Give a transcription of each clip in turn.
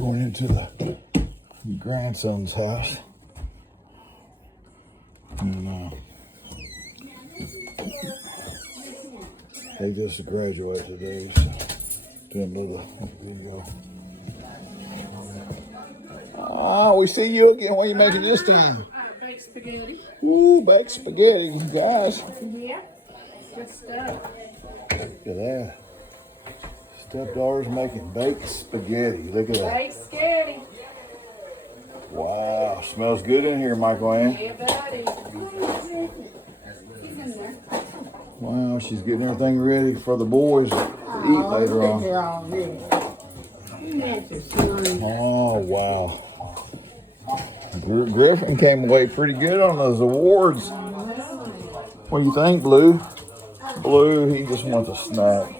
Going into the grandson's house. And they just graduated today, so doing another video. Oh, we see you again. What are you making this time? Baked spaghetti. Ooh, baked spaghetti, guys. Yeah, good stuff. Look at that. Stepdaughter's making baked spaghetti. Look at that. Baked spaghetti. Wow, smells good in here, Michael Ann. Yeah, buddy. He's in there. Wow, she's getting everything ready for the boys to eat later on. Oh, wow. Griffin came away pretty good on those awards. What do you think, Blue? Blue, he just wants a snack.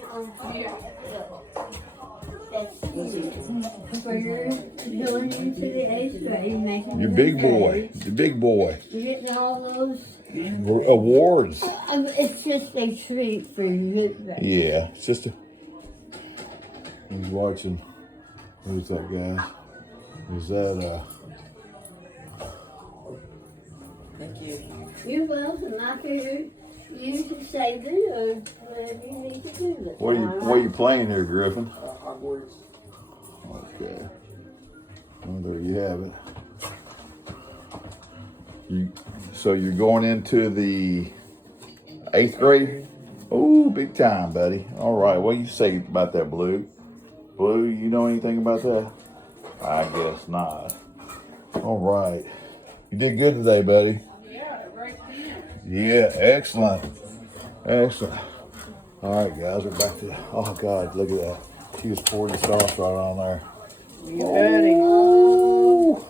Your big boy. The big boy. You're getting all those awards. It's just a treat for you. Yeah, it's just a... He's watching. Who's that guy? Is that Thank you. You're welcome. I figured you to say good whatever you need to do. What are you playing here, Griffin? Hogwarts. Okay. Well, there you have it. So you're going into the 8th grade? Oh, big time, buddy. All right. What do you say about that, Blue? Blue, you know anything about that? I guess not. All right. You did good today, buddy. Yeah, right there. Yeah, excellent. Excellent. All right, guys, we're back to... Oh, God, look at that. She just poured the sauce right on there. You buddy. Ooh.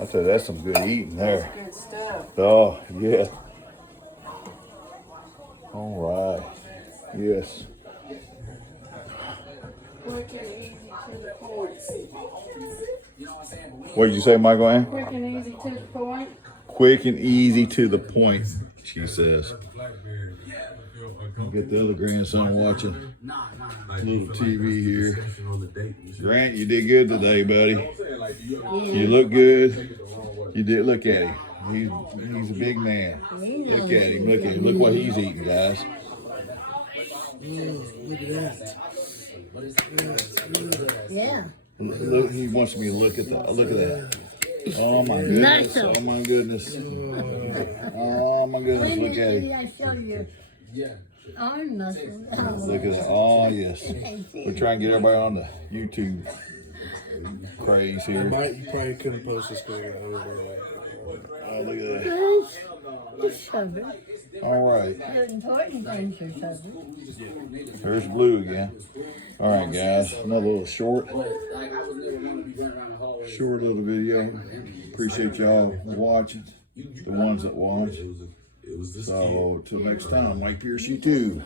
I tell you, that's some good eating there. Good stuff. Oh, yeah. All right. Yes. Quick and easy to the point. What did you say, Michael Ann? Quick and easy to the point. Quick and easy to the point, she says. Get the other grandson watching little TV here. Grant, you did good today, buddy. You look good. You did. Look at him. He's a big man. Look at him. Look at him. Look what he's eating, guys. Look at that. Yeah. Look, he wants me to look at that. Look at that. Oh my goodness. Oh my goodness. Oh my goodness. Look at him. I show you arm muscles. Look at that. Oh yes. We're trying to get everybody on the YouTube craze here. You probably couldn't post this thing over there. Oh, look at that. It's covered. All right. The important things are covered. There's Blue again. All right, guys. Another little short little video. Appreciate y'all watching. The ones that watch. So, till next time, Mike Pierce, you too.